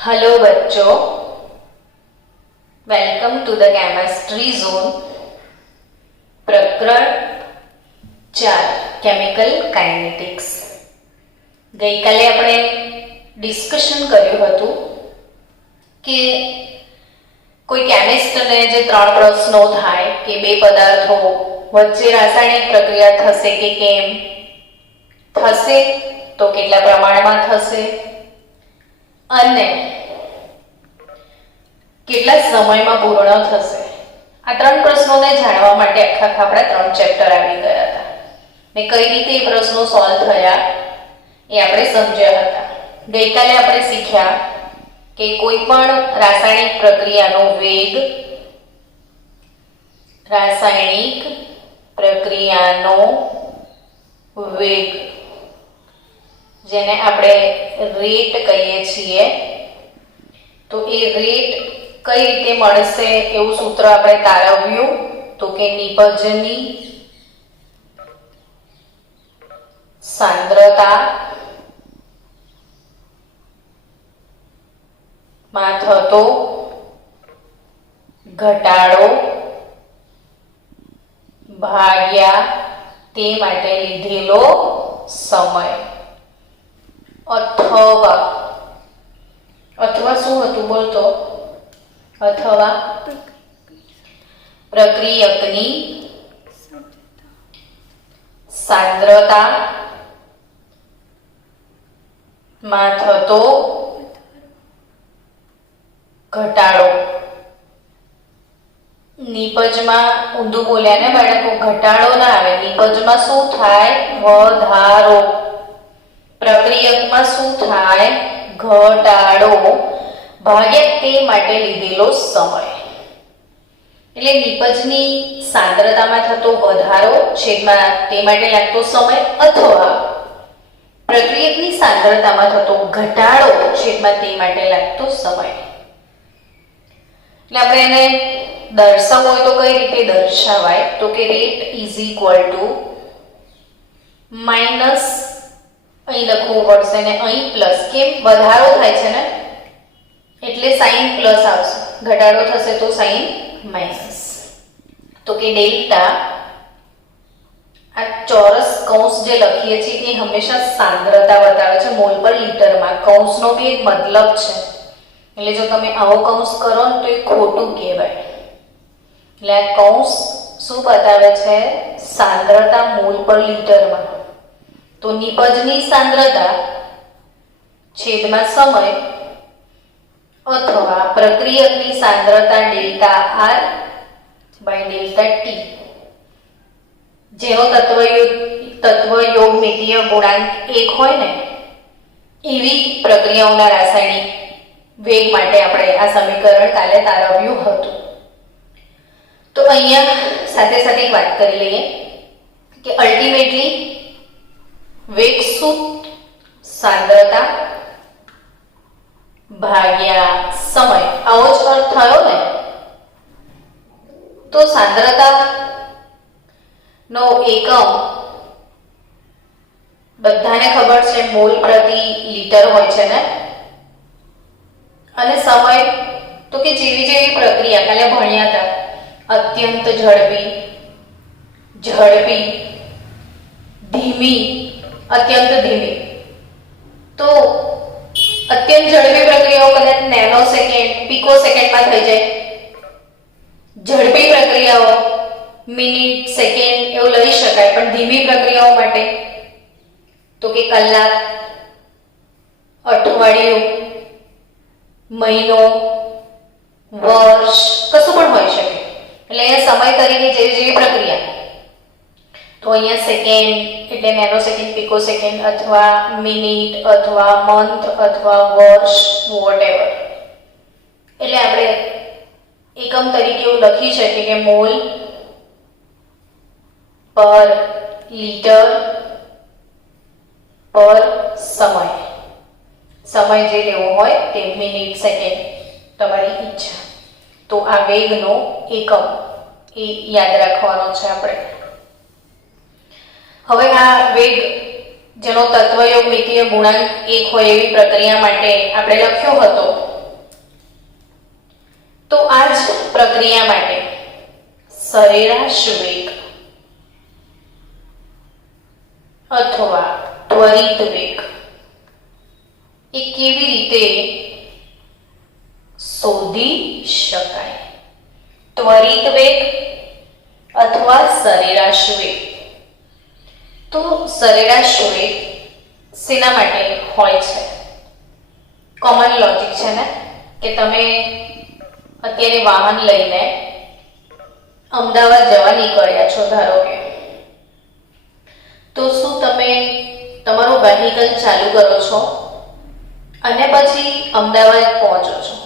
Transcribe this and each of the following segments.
Hello बच्चों, welcome to the chemistry zone. प्रकरण 4 chemical kinetics. गई काले આપણે ડિસ્કશન કર્યું હતું કે કોઈ કેમિસ્ટને જે ત્રણ પ્રશ્નો થાય કે બે પદાર્થો વચ્ચે રાસાયણિક પ્રક્રિયા થશે કે કેમ થશે, તો કેટલા પ્રમાણમાં થશે અને કેટલા સમયમાં પૂર્ણ થશે। આ ત્રણ પ્રશ્નોને જાણવા માટે આખા આપણા ત્રણ ચેપ્ટર આવી ગયા હતા ને કઈ રીતે એ પ્રશ્નો સોલ્વ થયા એ આપણે સમજ્યા હતા। ગઈકાલે આપણે શીખ્યા કે કોઈ પણ રાસાયણિક પ્રક્રિયાનો વેગ જેને આપણે રેટ કહીએ છીએ, તો એ રેટ કઈ રીતે મળશે એવું સૂત્ર આપણે તારવ્યું, તો કે નિપજની સાંદ્રતા માં થતો ઘટાડો ભાગ્યા તે માટે લીધેલો સમય, અથવા શું હતું બોલતો, અથવા પ્રક્રિયકની સાંદ્રતા માં થતો ઘટાડો। નિપજમાં ઊંધું બોલ્યા ને બાળકો, ઘટાડો ના આવે, નિપજમાં શું થાય, વધારો, પ્રક્રિયકમાં શું થાય, ઘટાડો ભાગ્યા તે માટે લીધેલો સમય। એટલે નિપજની સાંદ્રતામાં થતો વધારો છેદમાં તે માટે લાગતો સમય, અથવા પ્રક્રિયકની સાંદ્રતામાં થતો ઘટાડો છેદમાં તે માટે લાગતો સમય। એટલે આપણે એને દર્શાવવું હોય તો કઈ રીતે દર્શાવાય, તો કે rate is equal to minus, અહીં લખવું પડશે ને અહીં પ્લસ, કેમ વધારો થાય છે ને એટલે સાઇન પ્લસ આવશે, ઘટાડો થશે તો સાઇન માઇનસ, તો કે ડેલ્ટા, આ ચોરસ કૌંસ જે લખીએ છીએ એ હંમેશા સાંદ્રતા બતાવે છે મોલ પર લીટરમાં, કૌંસનો બી એક મતલબ છે, એટલે જો તમે આવો કૌંસ કરો ને તો એ ખોટું કહેવાય। એટલે આ કૌંસ શું બતાવે છે, સાંદ્રતા મોલ પર લીટરમાં, તો નિપજની સાંદ્રતા છેદમાં સમય અથવા પ્રક્રિયકની સાંદ્રતા delta r by delta t, જેનો તત્વયોગમિતીય ગુણાંક 1 હોય ને એવી પ્રક્રિયાઓના રાસાયણિક વેગ માટે આપણે આ સમીકરણ કાલે તારવ્યું હતું। તો અહીંયા સાથે સાથે એક વાત કરી લઈએ કે અલ્ટિમેટલી વેગ શું, સાંદ્રતા ભાગ્યા સમય, આવો જ અર્થ થયો ને। તો સાંદ્રતા નો એકમ બધાને ખબર છે મોલ પ્રતિ લીટર હોય છે ને, અને સમય તો કે જેવી જેવી પ્રક્રિયા કાલે ભણ્યા હતા, અત્યંત ઝડપી, ધીમી, અત્યંત ધીમી, તો અત્યંત ઝડપી પ્રક્રિયાઓ કદાચ નેનો સેકન્ડ, પિકો સેકન્ડમાં થઈ જાય, ઝડપી પ્રક્રિયાઓ મિનિટ, સેકન્ડ એવું લઈ શકાય, પણ ધીમી પ્રક્રિયાઓ માટે તો કે કલાક, અઠવાડિયું, મહિનો, વર્ષ, કશું પણ હોઈ શકે। એટલે અહીંયા સમય તરીકે જેવી જેવી પ્રક્રિયા, તો અહીંયા સેકન્ડ એટલે નેનો સેકન્ડ, પિકો સેકન્ડ, અથવા મિનિટ, અથવા મંથ, અથવા વર્ષ, વોટએવર, એટલે આપણે એકમ તરીકે એવું લખી શકીએ કે મોલ પર લીટર પર સમય જે લેવો હોય તે મિનિટ, સેકન્ડ, તમારી ઈચ્છા। તો આ વેગનો એકમ એ યાદ રાખવાનો છે આપણે। હવે આ વેગ જેનો તત્વયોગ મિતીય ગુણાંક 1 હોય એવી પ્રક્રિયા માટે આપણે લખ્યો હતો તો આ જ પ્રક્રિયા માટે સરેરાશ વેગ અથવા ત્વરિત વેગ એ કેવી રીતે શોધી શકાય? ત્વરિત વેગ અથવા સરેરાશ વેગ. તો સરેરાશ વેગ શેના માટે હોય છે? કોમન લોજિક છે ને કે તમે અત્યારે વાહન લઈને અમદાવાદ જવા નીકળ્યા છો, ધારો કે, તો શું તમે તમારું વેહિકલ ચાલુ કરો છો અને પછી અમદાવાદ પહોંચો છો,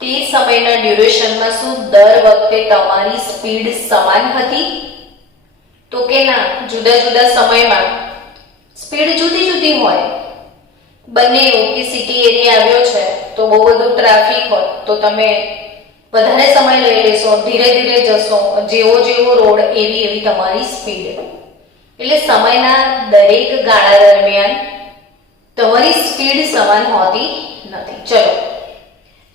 તે સમયના ડ્યુરેશનમાં શું દર વખતે તમારી સ્પીડ સમાન હતી? તો કે ના, જુદા જુદા સમયમાં સ્પીડ જુદી જુદી હોય. બંને એવું કે સિટી એરિયા આવ્યો છે તો બહુ બધું ટ્રાફિક હોય તો તમે વધારે સમય લઈ લેશો, ધીરે ધીરે જશો, જેવો જેવો રોડ એવી એવી તમારી સ્પીડ. એટલે સમયના દરેક ગાળા દરમિયાન તમારી સ્પીડ સમાન હોતી નથી. ચલો,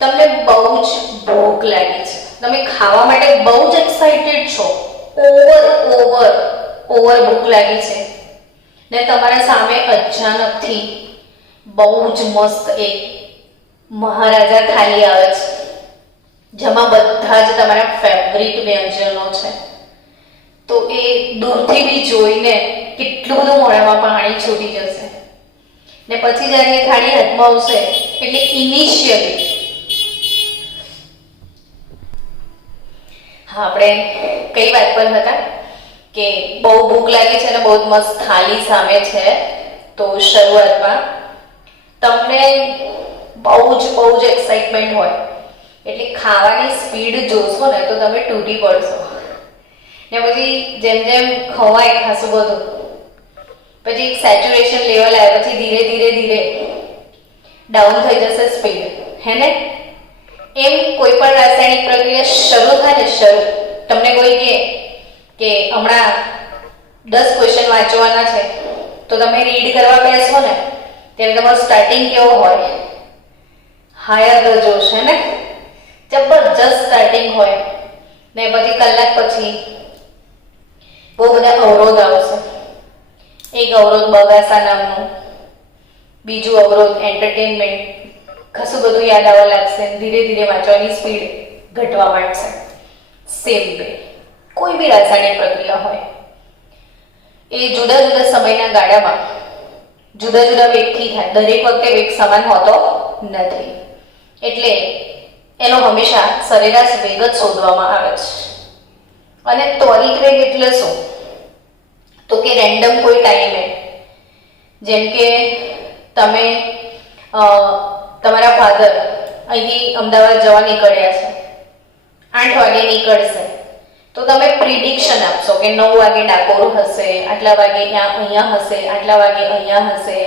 તમને બહુ જ ભૂખ લાગી છે, તમે ખાવા માટે બહુ જ એક્સાઇટેડ છો, ઓવર ભૂખ લાગી છે ને તમારા સામે અચાનકથી બહુ જ મસ્ત એક મહારાજા થાળી આવે છે, જેમાં બધા જ તમારા ફેવરિટ વ્યંજનો છે. તો એ દૂરથી બી જોઈને કેટલું બધું મોઢામાં પાણી છૂટી જશે. ને પછી જ્યારે એ થાળી હાથમાં આવશે એટલે ઇનિશિયલી આપણે કઈ વાત પર હતા કે બહુ ભૂખ લાગી છે અને બહુ મસ્ત થાળી સામે છે, તો શરૂઆતમાં તમને બહુ જ એક્સાઇટમેન્ટ હોય એટલે ખાવાની સ્પીડ જોશો ને તો તમે તૂટી પડશો. ને પછી જેમ જેમ ખવાય ખાસું બધું, પછી એક સેચ્યુરેશન લેવલ આવે, પછી ધીરે ધીરે ડાઉન થઈ જશે સ્પીડ, હે ને? એમ કોઈ પણ રાસાયણિક પ્રક્રિયા શરૂ થાય ને, તમને કોઈ કહે કે હમણાં 10 ક્વેશ્ચન વાંચવાના છે તો તમે રીડ કરવા બેસો ને ત્યારે તમારો સ્ટાર્ટિંગ કેવો હોય? હાયર ધ જોશ, હે ને? જબરજસ્ત સ્ટાર્ટિંગ હોય ને પછી કલાક પછી બહુ બધા અવરોધ આવશે. એક અવરોધ બગાસા નામનું, બીજું અવરોધ એન્ટરટેનમેન્ટ, ખાસું બધું યાદ આવવા લાગશે, ધીરે ધીરે વાંચવાની સ્પીડ ઘટવા માંડશે. સેમ વે કોઈ બી રાસાયણિક પ્રક્રિયા હોય એ જુદા જુદા સમયના ગાળામાં જુદા જુદા વેગથી થાય. દરેક વખતે વેગ સમાન હોતો નથી, એટલે એનો હંમેશા સરેરાશ વેગ જ શોધવામાં આવે છે. અને ત્વરિત વેગ એટલે શું? તો કે રેન્ડમ કોઈ ટાઈમે, જેમ કે તમે તમારા ફાધર અહીંથી અમદાવાદ જવા નીકળ્યા છે, 8 વાગે નીકળશે, તો તમે પ્રિડિક્શન આપશો કે 9 વાગે ડાકોર હશે, આટલા વાગે અહીંયા હશે, આટલા વાગે અહીંયા હશે,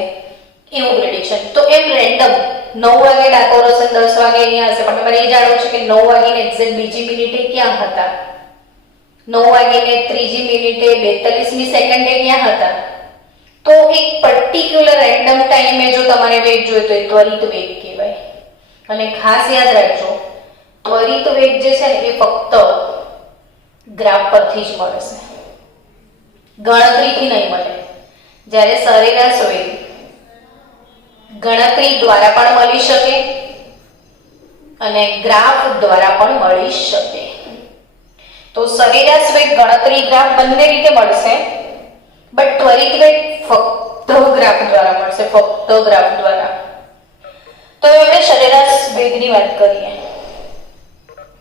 એવું પ્રિડિક્શન. તો એમ રેન્ડમ 9 વાગે ડાકોર હશે, 10 વાગે અહીંયા હશે, પણ તમારે એ જાણવું છે કે 9 વાગે એક્ઝેક્ટ બીજી મિનિટે ક્યાં હતા, 9 વાગે 3જી મિનિટે 42મી સેકન્ડે ક્યાં હતા. તો એક પર્ટિક્યુલર રેન્ડમ ટાઈમે જો તમારે વેગ જોઈએ તો એ ત્વરિત વેગ કહેવાય. અને ખાસ યાદ રાખજો, ત્વરિત વેગ જે છે ને એ ફક્ત ગ્રાફ પરથી જ મળશે, ગણતરીથી નહીં મળે. જ્યારે સરેરાશ વેગ ગણતરી દ્વારા પણ મળી શકે અને ગ્રાફ દ્વારા પણ મળી શકે. તો સરેરાશ વેગ ગણતરી ગ્રાફ બંને રીતે મળશે, બટ ત્વરિત વેગ ફક્ત ગ્રાફ દ્વારા મળશે, ફક્ત ગ્રાફ દ્વારા. તો આપણે સરેરાશ વેગની વાત કરીએ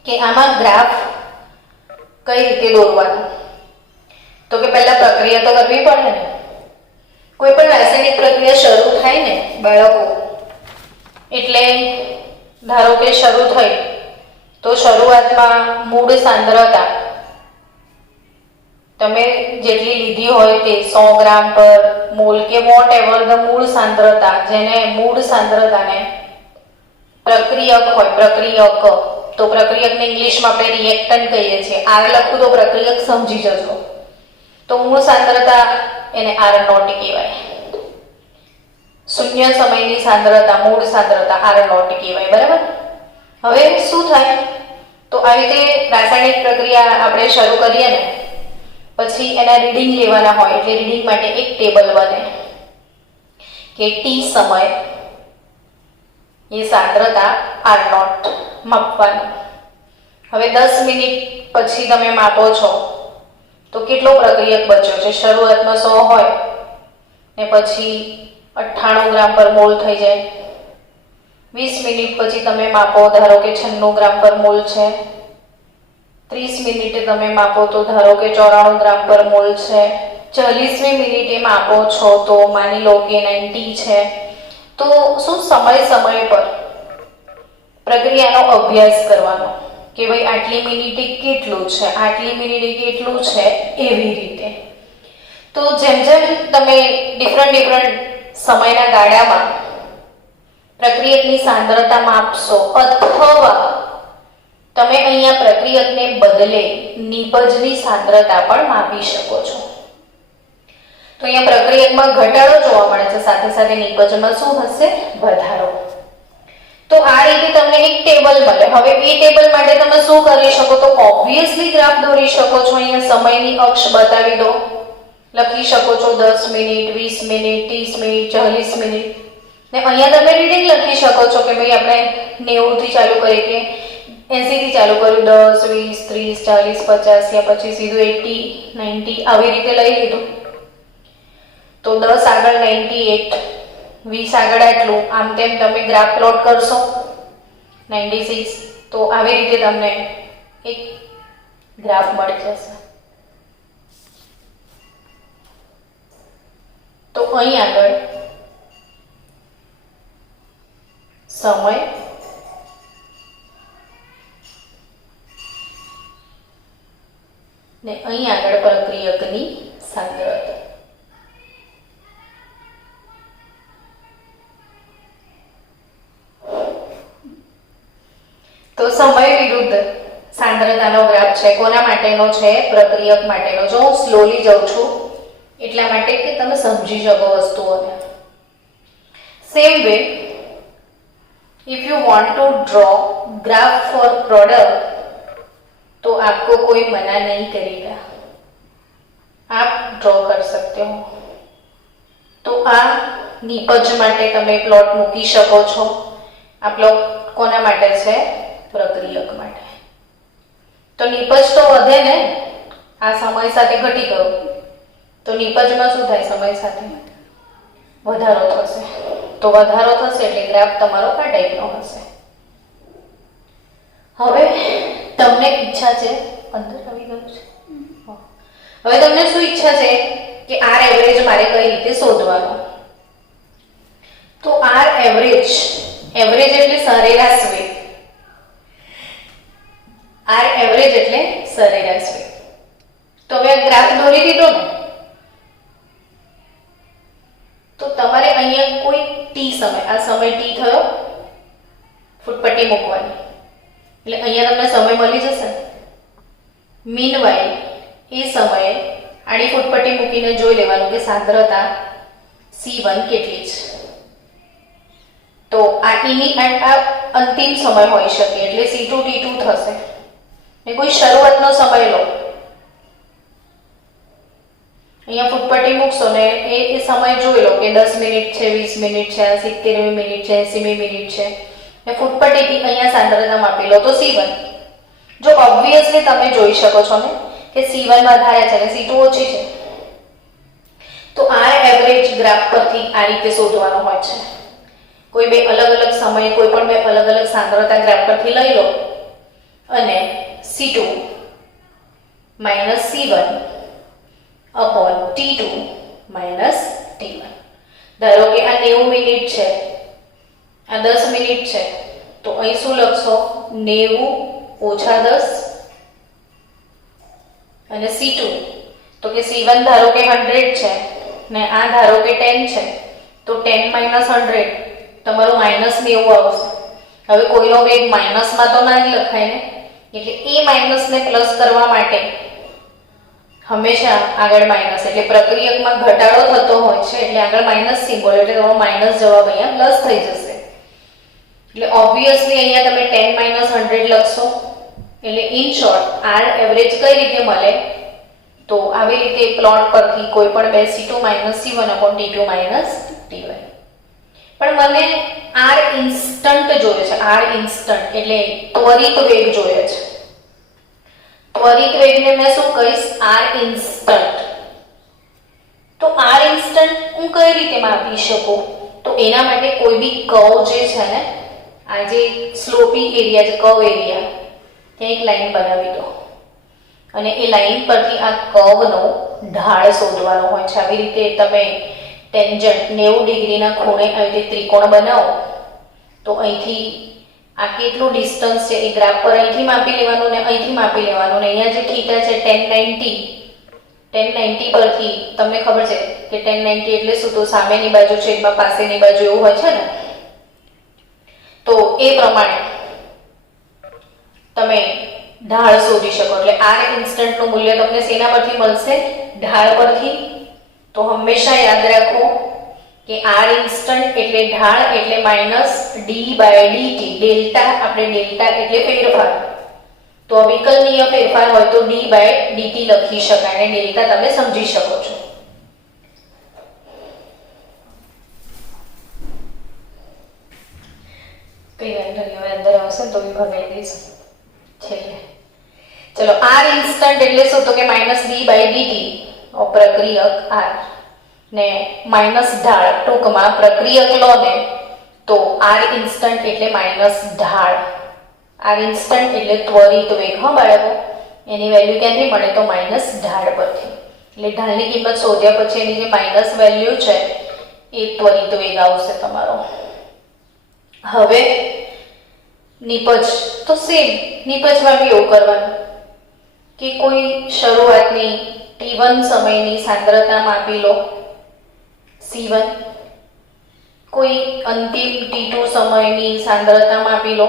કે આમાં ગ્રાફ કઈ રીતે દોરવાનું. તો કે પહેલા પ્રક્રિયા તો કરવી પડે ને. કોઈ પણ રાસાયણિક પ્રક્રિયા શરૂ થાય ને બાળકો, એટલે ધારો કે શરૂ થઈ તો શરૂઆતમાં મૂળ સાંદ્રતા તમે જેટલી લીધી હોય તે 100 ગ્રામ પર મોલ કે વોટ એવર ધ મૂળ સાંદ્રતા, જેને મૂળ સાંદ્રતાને પ્રક્રિયક હોય, પ્રક્રિયક, તો પ્રક્રિયકને ઇંગ્લિશમાં આપણે રિએક્ટન્ટ કહીએ છીએ. આર લખું તો પ્રક્રિયક સમજી જજો. તો મૂળ સાંદ્રતા એને R0 કહેવાય, શૂન્ય સમયની સાંદ્રતા મૂળ સાંદ્રતા R0 કહેવાય, બરાબર? હવે શું થાય, તો આવી રીતે રાસાયણિક પ્રક્રિયા આપણે શરૂ કરીએ ને પછી એના રીડિંગ લેવાના હોય, એટલે રીડિંગ માટે એક ટેબલ બને કે ટી સમય એ સાંદ્રતા R0 માપવાનું. હવે 10 મિનિટ પછી તમે માપો છો તો કેટલો પ્રક્રિયક બચ્યો છે. શરૂઆતમાં 100 હોય ને પછી 98 ગ્રામ પર મોલ થઈ જાય. 20 મિનિટ પછી તમે માપો, ધારો કે 96 ગ્રામ પર મોલ છે. 30 મિનિટે તમે માપો તો ધારો કે 94 ગ્રામ પર મોલ છે. 40મી મિનિટે માપો છો તો માની લો કે 90 છે. તો શું સમય પર પ્રક્રિયાનો અભ્યાસ કરવાનો કે ભાઈ આટલી મિનિટે કેટલું છે, આટલી મિનિટે કેટલું છે, એવી રીતે. તો જેમ જેમ તમે ડિફરન્ટ સમયના ગાળામાં પ્રક્રિયકની સાંદ્રતા માપશો અથવા તમે અહીંયા પ્રક્રિયકને બદલે નિપજની સાંદ્રતા પણ માપી શકો છો. તો અહીંયા પ્રક્રિયકમાં ઘટાડો જોવા મળે છે, સાથે સાથે નિપજમાં શું હશે? વધારો. તો આ રીતે તમને એક ટેબલ મળે. હવે એ ટેબલ માટે તમે શું કરી શકો? તો ઓબ્વિયસલી ગ્રાફ દોરી શકો છો. અહીંયા સમયની અક્ષ બતાવી દો, લખી શકો છો 10 મિનિટ, 20 મિનિટ, 30 મિનિટ, 40 મિનિટ. ને અહીંયા તમે રીડિંગ લખી શકો છો કે ભાઈ આપણે 90 થી ચાલુ કરીએ કે 80 થી ચાલુ કર્યું, 10, 20, 30, 40, 50 યા પછી સીધું 80, 90 આવી રીતે લઈ લીધું. તો 10 આગળ 98, 20 આગળ આટલું, આમ તેમ તમે ગ્રાફ પ્લોટ કરશો 96. તો આવી રીતે તમને એક ગ્રાફ મળી જશે. તો અહીં આગળ સમય ને અહીં આગળ પ્રક્રિયકની સાંદ્રતા. તો સમય વિરુદ્ધ સાંદ્રતાનો ગ્રાફ છે. કોના માટેનો છે? પ્રક્રિયક માટેનો. જો હું સ્લોલી જાઉં છું એટલા માટે કે તમે સમજી શકો વસ્તુઓને. Same way if you want to draw graph for product तो आपको कोई मना नहीं करेगा, आप ड्रॉ कर सकते हो. तो આ નિપજ માટે તમે પ્લોટ મૂકી શકો છો. આ પ્લોટ કોના માટે છે? પ્રક્રિયક માટે. તો નિપજ તો વધે ને, આ સમય સાથે ઘટી ગયો તો નિપજમાં શું થાય? સમય સાથે વધારો થશે. તો વધારો થશે એટલે ગ્રાફ તમારો આ ટાઈપનો હશે. હવે તમને ઈચ્છા છે, અંદર આવી ગયું છે. હવે તમને શું ઈચ્છા છે કે આર એવરેજ મારે કઈ રીતે શોધવાનો? તો આર એવરેજ એટલે સરેરાશ વેગ. આર એવરેજ એટલે સરેરાશ વેગ. તો હવે આ ગ્રાફ દોરી દીધો ને, તો તમારે અહીંયા કોઈ ટી સમય, આ સમય ટી થયો, ફૂટપટ્ટી મૂકવાની એટલે અહીંયા તમને સમય મળી જશે. મીનવાઇલ એ સમયે આડી ફૂટપટ્ટી મૂકીને જોઈ લેવાનું કે સાંદ્રતા C1 કેટલી છે. તો આ ટીની આ અંતિમ સમય હોઈ શકે એટલે C2 T2 થશે. ને કોઈ શરૂઆતનો સમય લો, અહીંયા ફૂટપટ્ટી મૂકશો ને એ સમય જોઈ લો કે 10 મિનિટ છે, 20 મિનિટ છે, 70મી મિનિટ છે, 80મી મિનિટ છે. ને ફૂટપટ્ટીથી અહીંયા સાંદ્રતા માપી લો તો C1. જો ઓબ્વિયસલી તમે જોઈ શકો છો ને કે C1 વધારે છે અને C2 ઓછી છે. તો આર એવરેજ ગ્રાફ પરથી આ રીતે શોધવાનો હોય છે. કોઈ બે અલગ સમયે કોઈ પણ બે અલગ સાંદ્રતા ગ્રાફ પરથી લઈ લો અને C2 - C1 upon T2 minus T1. ધારો કે આ 90 મિનિટ છે, આ 10 મિનિટ છે, તો અહીં શું લખશો? 90 ઓછા 10 અને C2 તો કે C1 ધારો કે 100 છે ને આ ધારો કે 10 છે, તો 10 minus 100 તમારું -90 આવશે. હવે કોઈનો વેગ માઇનસમાં તો ના જ લખાય ને, એટલે એ માઇનસને પ્લસ કરવા માટે હંમેશા આગળ માઇનસ, એટલે પ્રક્રિયકમાં ઘટાડો થતો હોય છે એટલે આગળ માઇનસ સિમ્બોલ, એટલે તમારો માઇનસ જવાબ અહીંયા પ્લસ થઈ જશે. એટલે ઓબ્વિયસલી અહીંયા તમે 10 - 100 લખશો. એટલે ઇન શોર્ટ આર એવરેજ કઈ રીતે મળે? તો આવી રીતે પ્લોટ પરથી કોઈ પણ બે C2 - C1 T2 - T1. પણ મને આર ઇન્સ્ટન્ટ જોઈએ છે. આર ઇન્સ્ટન્ટ એટલે ત્વરિત વેગ જોઈએ છે. ત્વરિત વેગને મેં શું કહીશ? R instant. તો આર ઇન્સ્ટન્ટ હું કઈ રીતે માપી શકું? તો એના માટે કોઈ બી કર્વ જે છે ને, આ જે સ્લોપી એરિયા છે, કર્વ એરિયા, ત્યાં એક લાઈન બનાવી દો અને એ લાઈન પરથી આ કર્વનો ઢાળ શોધવાનો હોય છે. આવી રીતે તમે ટેન્જન્ટ 90 ડિગ્રીના ખૂણે આવી રીતે ત્રિકોણ બનાવો તો અહીંથી આ કેટલું ડિસ્ટન્સ છે એ ગ્રાફ પર અહીંથી માપી લેવાનું ને અહીંથી માપી લેવાનું. ને અહીંયા જે થીટા છે 1090 પરથી તમને ખબર છે કે 1090 એટલે શું? તો સામેની બાજુ છેદમાં પાસેની બાજુ એવું હોય છે ને, તો એ પ્રમાણે તમે ઢાળ શોધી શકો. એટલે આર ઇન્સ્ટન્ટનું મૂલ્ય તમને શેના પરથી મળશે? ઢાળ પરથી. તો હંમેશા યાદ રાખો કે આર ઇન્સ્ટન્ટ એટલે ઢાળ એટલે -d/dt. ડેલ્ટા, આપણે ડેલ્ટા એટલે ફેરફાર, તો અવિકલનીય ફેરફાર હોય તો d/dt લખી શકાય અને ડેલ્ટા તમે સમજી શકો છો. કઈ વાંધો નહીં, હવે અંદર આવશે તો બી ભગાઈ દઈશ છેલ્લે. ચલો, આર ઇન્સ્ટન્ટ એટલે શું? તો કે -d/dt પ્રક્રિયક આર ને માઇનસ ઢાળ, ટૂંકમાં પ્રક્રિયક લો ને તો આર ઇન્સ્ટન્ટ એટલે માઇનસ ઢાળ. આર ઇન્સ્ટન્ટ એટલે ત્વરિત વેગ. હા બાળકો, એની વેલ્યુ ક્યાંથી મળે? તો માઇનસ ઢાળ પરથી. એટલે ઢાળની કિંમત શોધ્યા પછી એની જે માઇનસ વેલ્યુ છે એ ત્વરિત વેગ આવશે તમારો. હવે નિપજ તો સેમ. નિપજમાં બી એવું કરવાનું કે કોઈ શરૂઆતની T1 સમયની સાંદ્રતા માપી લો C1, કોઈ અંતિમ T2 સમયની સાંદ્રતા માપી લો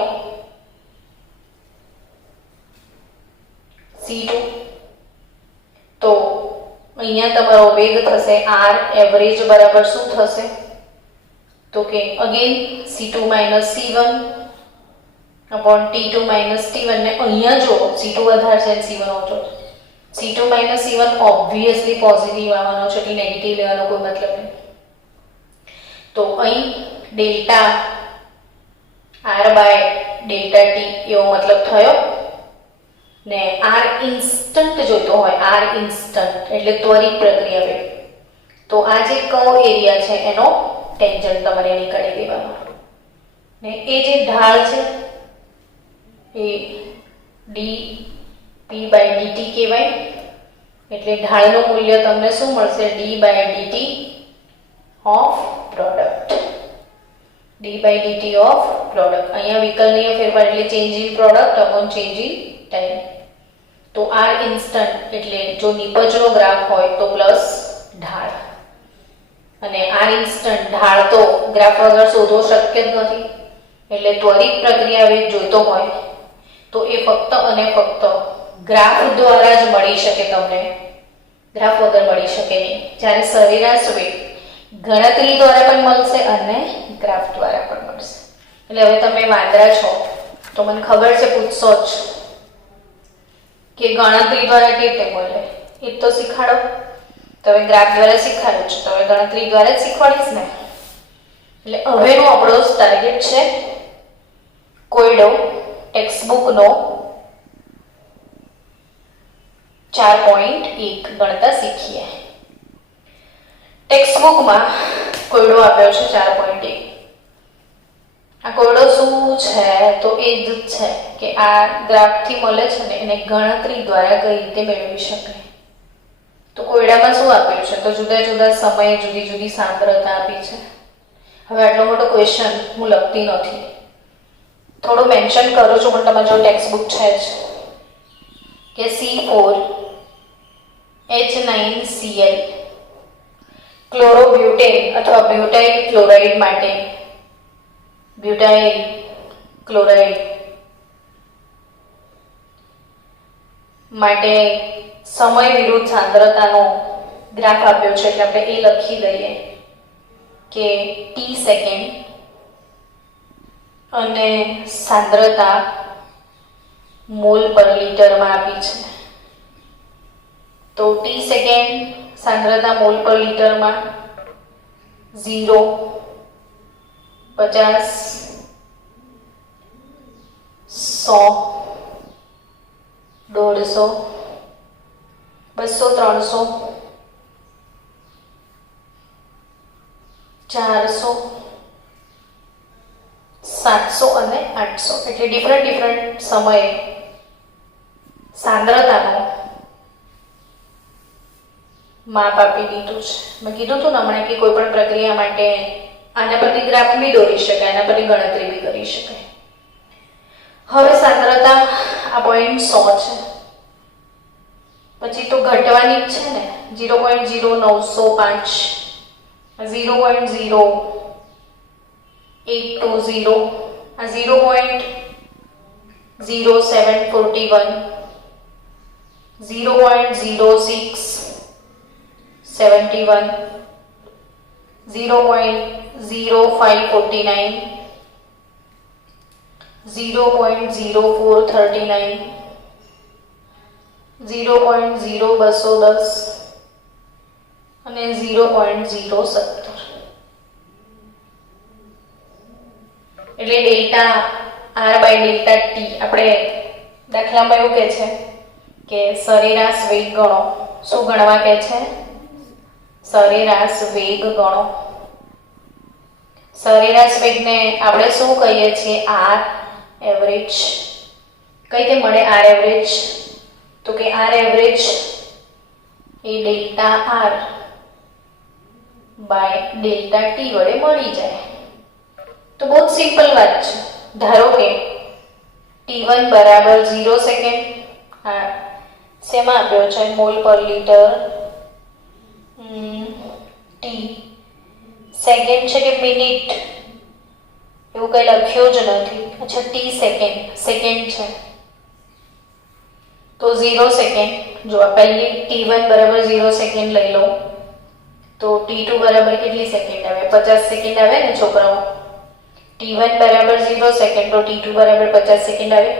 C2. તો અહીંયા તમારો વેગ થશે આર એવરેજ બરાબર શું થશે? તો કે again C2 - C1 T2 - T1. ને અહીંયા જો C2 વધારે છે C1 ઓછો છે. C2 - C1 ઓબ્વિયસલી પોઝિટિવ આવવાનો છે, એટલે નેગેટિવ લેવાનો કોઈ મતલબ નહીં. તો અહીં ડેલ્ટા R/ડેલ્ટા T એવો મતલબ થયો. ને આર ઇન્સ્ટન્ટ જોઈતો હોય, આર ઇન્સ્ટન્ટ એટલે ત્વરિત પ્રક્રિયા વેગ, તો આ જે કર્વ એરિયા છે એનો ટેન્જન્ટ તમારે નીકાળી દેવાનો. ને એ જે ઢાળ છે એ dp/dt કહેવાય. એટલે ઢાળનું મૂલ્ય તમને શું મળશે? d/dt of product. d/dt of product. અહીંયા વિકલનીય ફેરફાર એટલે change in product upon change in time. તો આર ઇન્સ્ટન્ટ એટલે જો નિપજનો ગ્રાફ હોય તો પ્લસ ઢાળ, અને આર ઇન્સ્ટન્ટ ઢાળ તો ગ્રાફ વગર શોધવો શક્ય જ નથી. એટલે ત્વરિત પ્રક્રિયા વેગ જોઈતો હોય તો એ ફક્ત અને ફક્ત ગ્રાફ દ્વારા જ મળી શકે તમને, ગ્રાફ વગર મળી શકે નહીં. જ્યારે સરેરાશ વેગ ગણતરી દ્વારા પણ મળશે અને ગ્રાફ દ્વારા પણ મળશે. એટલે હવે તમે વાંદરા છો તો મને ખબર છે પૂછશો જ કે ગણતરી દ્વારા કેવી રીતે મળે, એ તો શીખાડો. તો હવે ગ્રાફ દ્વારા શીખાડું છું, તો હવે ગણતરી દ્વારા જ શીખવાડીશ ને. એટલે હવેનો આપણો ટાર્ગેટ છે કોયડો ટેક્સ્ટબુકનો 4.1 ગણતા શીખીએ. ટેક્સ્ટબુકમાં કોયડો આપ્યો છે 4.1. આ કોયડો શું છે? તો એ જ છે કે આ ગ્રાફથી મળે છે ને એને ગણતરી દ્વારા કઈ રીતે મેળવી શકાય. તો કોયડામાં શું આપ્યું છે? તો જુદા જુદા સમયે જુદી જુદી સાંદ્રતા આપી છે. હવે આટલો મોટો ક્વેશ્ચન હું લખતી નથી, થોડું મેન્શન કરું છું, પણ તમારે જો ટેક્સ્ટબુક છે જ કે C4H9Cl ક્લોરોબ્યુટેન અથવા બ્યુટાઇલ ક્લોરાઇડ માટે બ્યુટાઇલ ક્લોરાઇડ માટે સમય વિરુદ્ધ સાંદ્રતાનો ગ્રાફ આપ્યો છે. એટલે આપણે એ લખી દઈએ કે t સેકન્ડ અને સાંદ્રતા મોલ પર લીટરમાં આપી છે. તો ટી સેકન્ડ સાંદ્રતા મોલ પર લીટરમાં 0, 50, 100, 150, 200, 300, 400, 700 અને 800 એટલે ડિફરન્ટ સમયે સાંદ્રતાનો માપ આપી દીધું છે. મેં કીધું હતું ને હમણાં કે કોઈ પણ પ્રક્રિયા માટે આના પરથી ગ્રાફ બી દોરી શકાય, આના પરથી ગણતરી બી કરી શકાય. હવે સાંદ્રતા આ પોઈન્ટ 100 છે, પછી તો ઘટવાની જ છે ને. 0.0905, 0.0820, આ 0.0741, 0.0671, 0.0549, 0.0439, 0.0210 અને 0.017. એટલે delta r by delta t. આપણે દાખલામાં એવું કહે છે કે સરેરાશ વેગ ગણો. શું ગણવા કહે છે? સરેરાશ વેગ ગણો. સરેરાશ વેગને આપણે શું કહીએ છીએ? R average. કઈ રીતે મળે આર એવરેજ? તો કે આર એવરેજ એ delta r by delta t વડે મળી જાય. તો બહુ જ સિમ્પલ વાત છે. ધારો કે T1 બરાબર 0 સેકન્ડ. હા, શેમાં આપ્યો છે? મોલ પર લીટર. ટી સેકન્ડ છે કે મિનિટ? એવું કઈ લખ્યું જ નથી. અચ્છા, ટી સેકન્ડ છે. તો 0 સેકન્ડ. જો આ પહેલી T1 બરાબર 0 સેકન્ડ લઈ લો તો T2 બરાબર કેટલી સેકન્ડ આવે? 50 સેકન્ડ આવે ને છોકરાઓ. T1 બરાબર 0 સેકન્ડ તો T2 બરાબર 50 સેકન્ડ આવે.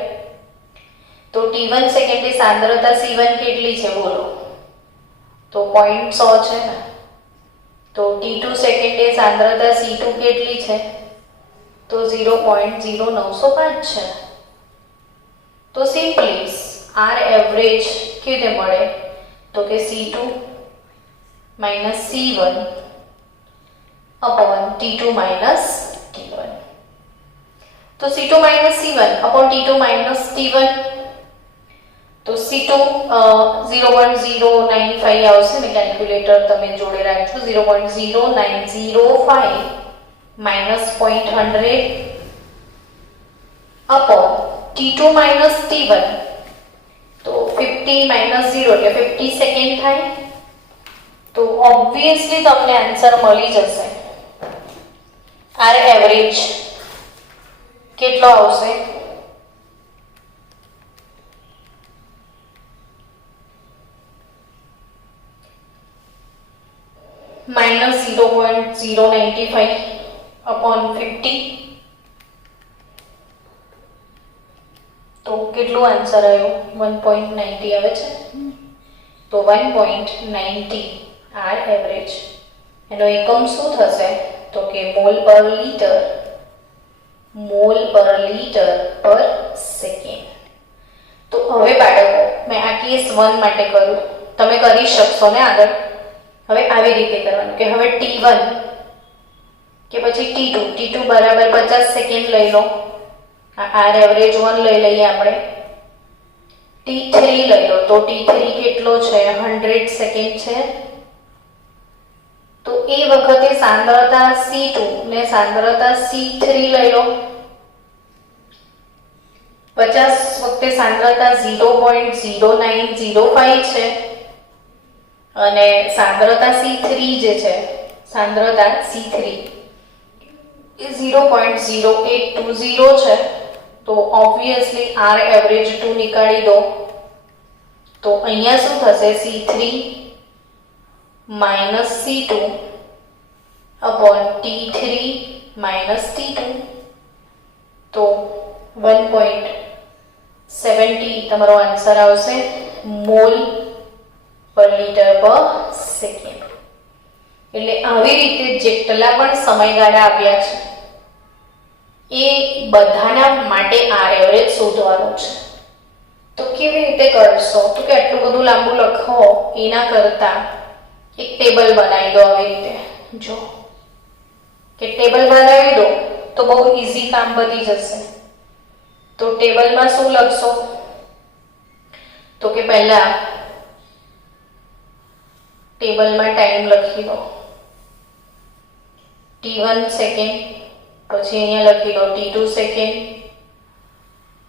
તો T1 સેકન્ડે સાંદ્રતા C1 કેટલી છે બોલો? તો 0.100 છે ને. તો T2 સેકન્ડે સાંદ્રતા C2 કેટલી છે? તો 0.0905 છે. તો સિમ્પલી આર એવરેજ કેવી રીતે મળે? તો કે C2 minus C1 upon T2 minus T1. તો C2 minus C1 upon T2 minus T1. તો C2 0.095 આવશે ને. કેલ્ક્યુલેટર તમે જોડે રાખજો. 0.0905 minus 0.100 upon T2 minus T1. તો 50 માઇનસ 0 એટલે 50 સેકન્ડ થાય. તો ઓબ્વિયસલી તમને આન્સર મળી જશે. આર એવરેજ કેટલો આવશે? Minus 0.095 upon 50. તો કેટલું આન્સર આવ્યું? 1.90 આવે છે. તો 1.90 આર એવરેજ. એનો એકમ શું થશે? તો કે મોલ પર લીટર પર સેકન્ડ. તો હવે બાળકો મેં આ કેસ 1 માટે કર્યું, તમે કરી શકશો ને આગળ. હવે આવી રીતે કરવાનું કે હવે T1 કે પછી T2 બરાબર 50 સેકન્ડ લઈ લો. આર એવરેજ 1 લઈ લઈએ આપણે. T3 લઈ લો તો T3 કેટલો છે? 100 સેકન્ડ છે. તો એ વખતે સાંદ્રતા C2 ને સાંદ્રતા C3 લઈ લો. 50 વખતે સાંદ્રતા 0.0905 છે અને સાંદ્રતા C3 જે છે, સાંદ્રતા C3 એ 0.0820 છે. તો ઓબ્વિયસલી આર એવરેજ 2 નીકાળી દો તો અહીંયા શું થશે? C3 minus C2 upon T3 minus T2. 1.70 તમારો આન્સર આવશે મોલ પર લિટર પર સેકન્ડ. એટલે આવી રીતે જેટલા પણ સમયગાળા આપ્યા છે એ બધાના માટે આર એવરેજ શોધવાનું છે. તો કેવી રીતે કરશો? તો કે આટલું બધું લાંબુ લખો એના કરતા એક ટેબલ બનાવી દો. આવી રીતે જો કે ટેબલ બનાવી દો તો બહુ ઈઝી કામ પતી જશે. તો ટેબલમાં શું લખશો? તો કે પહેલા ટેબલમાં ટાઈમ લખી દો t1 સેકન્ડ, પછી અહીંયા લખી દો t2 સેકન્ડ.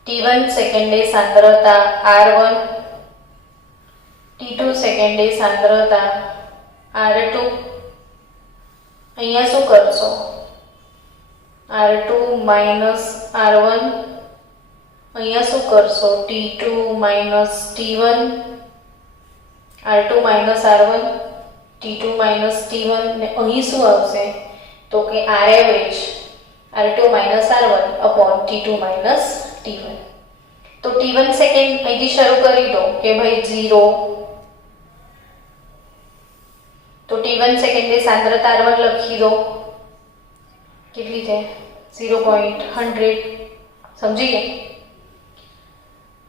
t1 સેકન્ડે સાંદ્રતા r1, t2 સેકન્ડે સાંદ્રતા r2. અહીંયા શું કરશો? r2 minus r1. અહીંયા શું કરશો? t2 minus t1, r2 minus r1, t2 minus t1. ને અહીં શું આવશે? તો કે r average r2 minus r1 upon t2 minus t1. તો t1 સેકન્ડ અહીંથી શરૂ કરી દો કે ભાઈ 0. તો t1 સેકન્ડે સાંદ્રતા r1 લખી દો. કેટલી છે? 0.100. સમજી ગયા?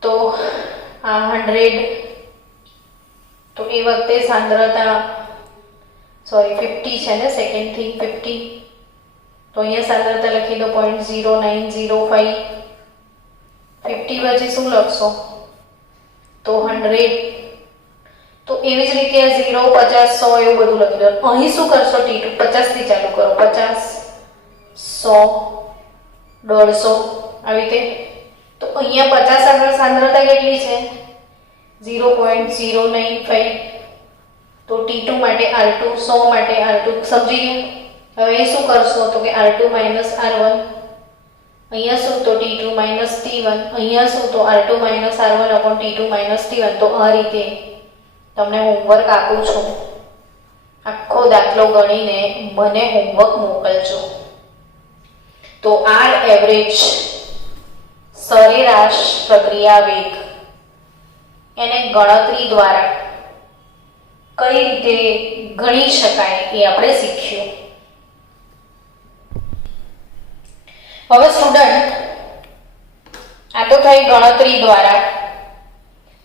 તો આ 100. તો એ વખતે સાંદ્રતા 50 છે ને, સેકન્ડથી 50. તો અહીંયા સાંદ્રતા લખી દો 0.0905. 50 પછી શું લખશો? તો 100. તો એવી જ રીતે 0, 50, 100 એવું બધું લખી દો. અહીં શું કરશો? t2 50 થી ચાલુ કરો. 50, 100, 150 આવી રીતે. તો અહીંયા 50 આગળ સાંદ્રતા કેટલી છે? 0.095. તો t2 માટે r2, 100 માટે r2. સમજી ગયા? હવે શું કરશો? તો કે r2 માઇનસ r1. અહીંયા શું? તો t2 માઇનસ t1. અહીંયા શું? તો r2 minus r1 upon t2 minus t1. તો આ રીતે તમને હોમવર્ક આપું છું. આખો દાખલો ગણીને મને હોમવર્ક મોકલજો. તો આર એવરેજ સરેરાશ પ્રક્રિયા વેગ એને ગણતરી દ્વારા કઈ રીતે ગણી શકાય એ આપણે શીખ્યું. હવે સ્ટુડન્ટ, આ તો થઈ ગણતરી દ્વારા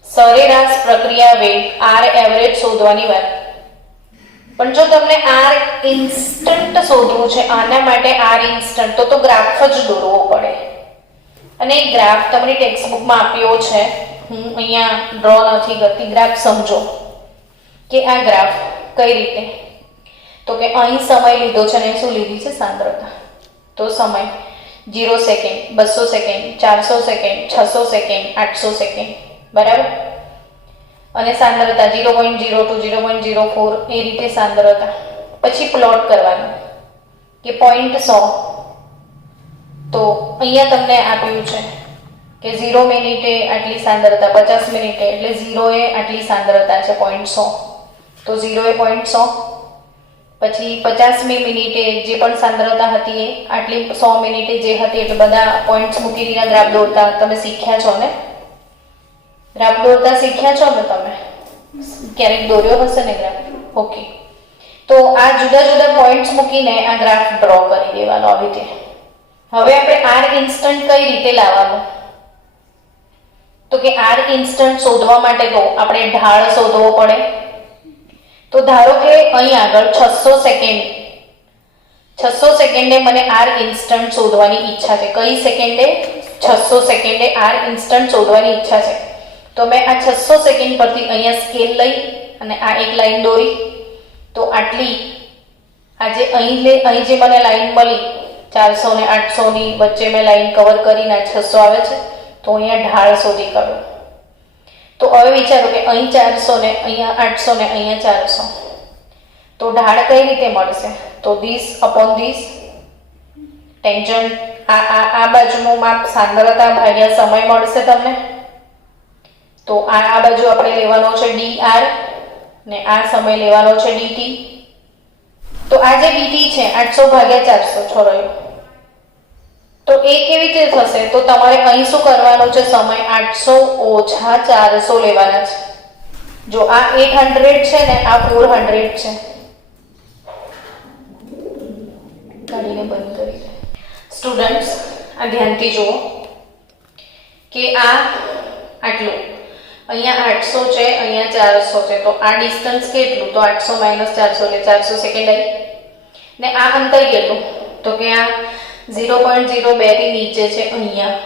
સરેરાશ પ્રક્રિયા વેગ આર એવરેજ શોધવાની વાત. પણ જો તમને આર ઇન્સ્ટન્ટ શોધવું છે, આના માટે આર ઇન્સ્ટન્ટ, તો ગ્રાફ જ દોરવો પડે. અને એ ગ્રાફ તમારી ટેક્સ્ટબુકમાં આપ્યો છે. હું અહીંયા ડ્રો નથી કરતી. ગ્રાફ સમજો કે આ ગ્રાફ કઈ રીતે. તો કે અહીં સમય લીધો છે અને શું લીધી છે? સાંદ્રતા. તો સમય 0 second, 200 second, 400 second, 600 second, 800 second. બરાબર? અને સાંદ્રતા 0.02, 0.04 એ રીતે સાંદ્રતા. પછી પ્લોટ કરવાનું કે 100. તો અહીંયા તમને આપ્યું છે કે 0 મિનિટે આટલી સાંદ્રતા, 50 મિનિટે એટલે 0 એ આટલી સાંદ્રતા છે 100. તો 0 એ 100. પછી 50મી મિનિટે જે પણ સાંદ્રતા હતી એ આટલી, 100 મિનિટે જે હતી એટલે બધા પોઈન્ટ્સ મૂકીને ગ્રાફ દોરતા તમે શીખ્યા છો ને? ગ્રાફ દોરતા શીખ્યા છો ને તમે? ક્યારેક દોર્યો હશે ને ગ્રાફ? ઓકે. તો આ જુદા જુદા પોઈન્ટ્સ મૂકીને આ ગ્રાફ ડ્રો કરી દેવાનો આવી રીતે. હવે આપણે આર ઇન્સ્ટન્ટ કઈ રીતે લાવવાનું? તો કે આર ઇન્સ્ટન્ટ શોધવા માટે તો આપણે ઢાળ શોધવો પડે. તો ધારો કે અહીં આગળ 600 સેકન્ડે મને આર ઇન્સ્ટન્ટ શોધવાની ઈચ્છા છે. કઈ સેકન્ડે? 600 સેકન્ડે આર ઇન્સ્ટન્ટ શોધવાની ઈચ્છા છે. તો મેં આ 600 સેકન્ડ પરથી અહીંયા સ્કેલ લઈ અને આ એક લાઈન દોરી. તો આટલી આજે અહીં જે મને લાઈન મળી 400 ને 800 ની વચ્ચે મેં લાઈન કવર કરીને 600 આવે છે. તો અહીંયા ઢાળ શોધી કાઢો. તો હવે વિચારો કે અહીં 400 ને અહીંયા 800 ને અહીંયા 400. તો ઢાળ કઈ રીતે મળશે? તો this upon this, ટેન્જન્ટ આ બાજુનું માપ સાંદ્રતા ભાગ્યા સમય મળશે તમને. તો આ બાજુ આપણે લેવાનો છે dr ને આ સમય લેવાનો છે dt. તો આ જે dt છે 800 ભાગ્યા 400 છોડ્યો. તો એ કેવી રીતે થશે? તો તમારે અહીં શું કરવાનું છે? સમય 800 ઓછા 400 લેવાના છે. જો આ 800 છે ને આ 400 છે. કાઢીને બંધ કરી દે. સ્ટુડન્ટ્સ આ ધ્યાનથી જુઓ કે આ આટલું અહીંયા 800 છે, અહીંયા 400 છે. તો આ ડિસ્ટન્સ કેટલું? તો 800 - 400 એટલે 400 સેકન્ડ આવી. ને આ અંતર કેટલું? તો કે આ 0.02 થી નીચે છે અહીંયા.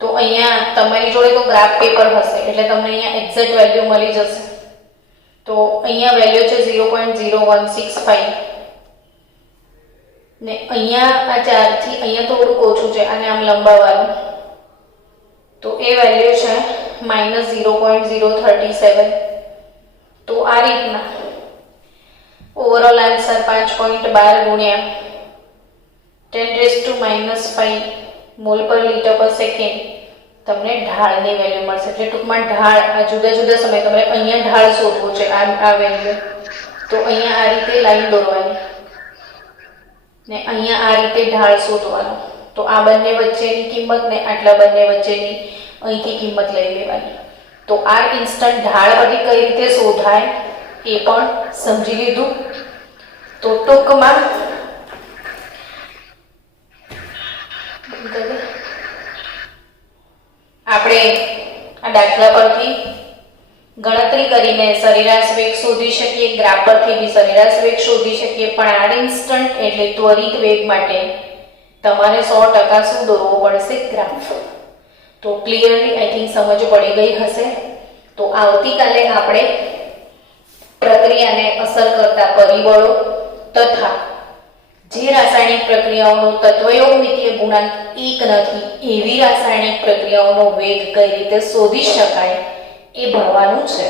તો અહીંયા તમારી જોડે તો ગ્રાફ પેપર હશે એટલે તમને અહીંયા એક્ઝેક્ટ વેલ્યુ મળી જશે. તો અહીંયા વેલ્યુ છે 0.0165 ને અહીંયા આ 4 થી અહીંયા થોડું ઓછું છે અને આમ લંબાવવાનું. તો એ વેલ્યુ છે -0.037. તો આ રીતના ઓવરઓલ આન્સર 5.12 ગુણ્યા 10⁻⁵ મોલ પર લિટર પર સેકન્ડ તમને ઢાળની વેલ્યુ મળશે. એટલે ટૂંકમાં ઢાળ આ જુદા જુદા સમય તમારે અહીંયા ઢાળ શોધવો છે આ વેલ્યુ. તો અહીંયા આ રીતે લાઈન દોરવાની ને અહીંયા આ રીતે ઢાળ શોધવાનો. તો આ બંને વચ્ચેની કિંમત ને આટલા બંને વચ્ચેની અહીંથી કિંમત લઈ લેવાની. તો આ ઇન્સ્ટન્ટ ઢાળ બધી કઈ રીતે શોધાય એ પણ સમજી લીધું. તો ટૂંકમાં આપણે આ દાખલા પરથી ગણતરી કરીને સરેરાશ વેગ શોધી શકીએ, ગ્રાફ પરથી બી સરેરાશ વેગ શોધી શકીએ. પણ આ ઇન્સ્ટન્ટ એટલે ત્વરિત વેગ માટે તમારે 100% શું દોરવો પડશે? ગ્રાફ. તો ક્લિયરલી આઈ થિંક સમજ પડી ગઈ હશે. તો આવતીકાલે આપણે પ્રક્રિયાને અસર કરતા પરિબળો તથા જે રાસાયણિક પ્રક્રિયાઓનો તત્વયોગમિતીય ગુણાંક 1 નથી એવી રાસાયણિક પ્રક્રિયાઓનો વેગ કઈ રીતે શોધી શકાય એ ભણવાનું છે.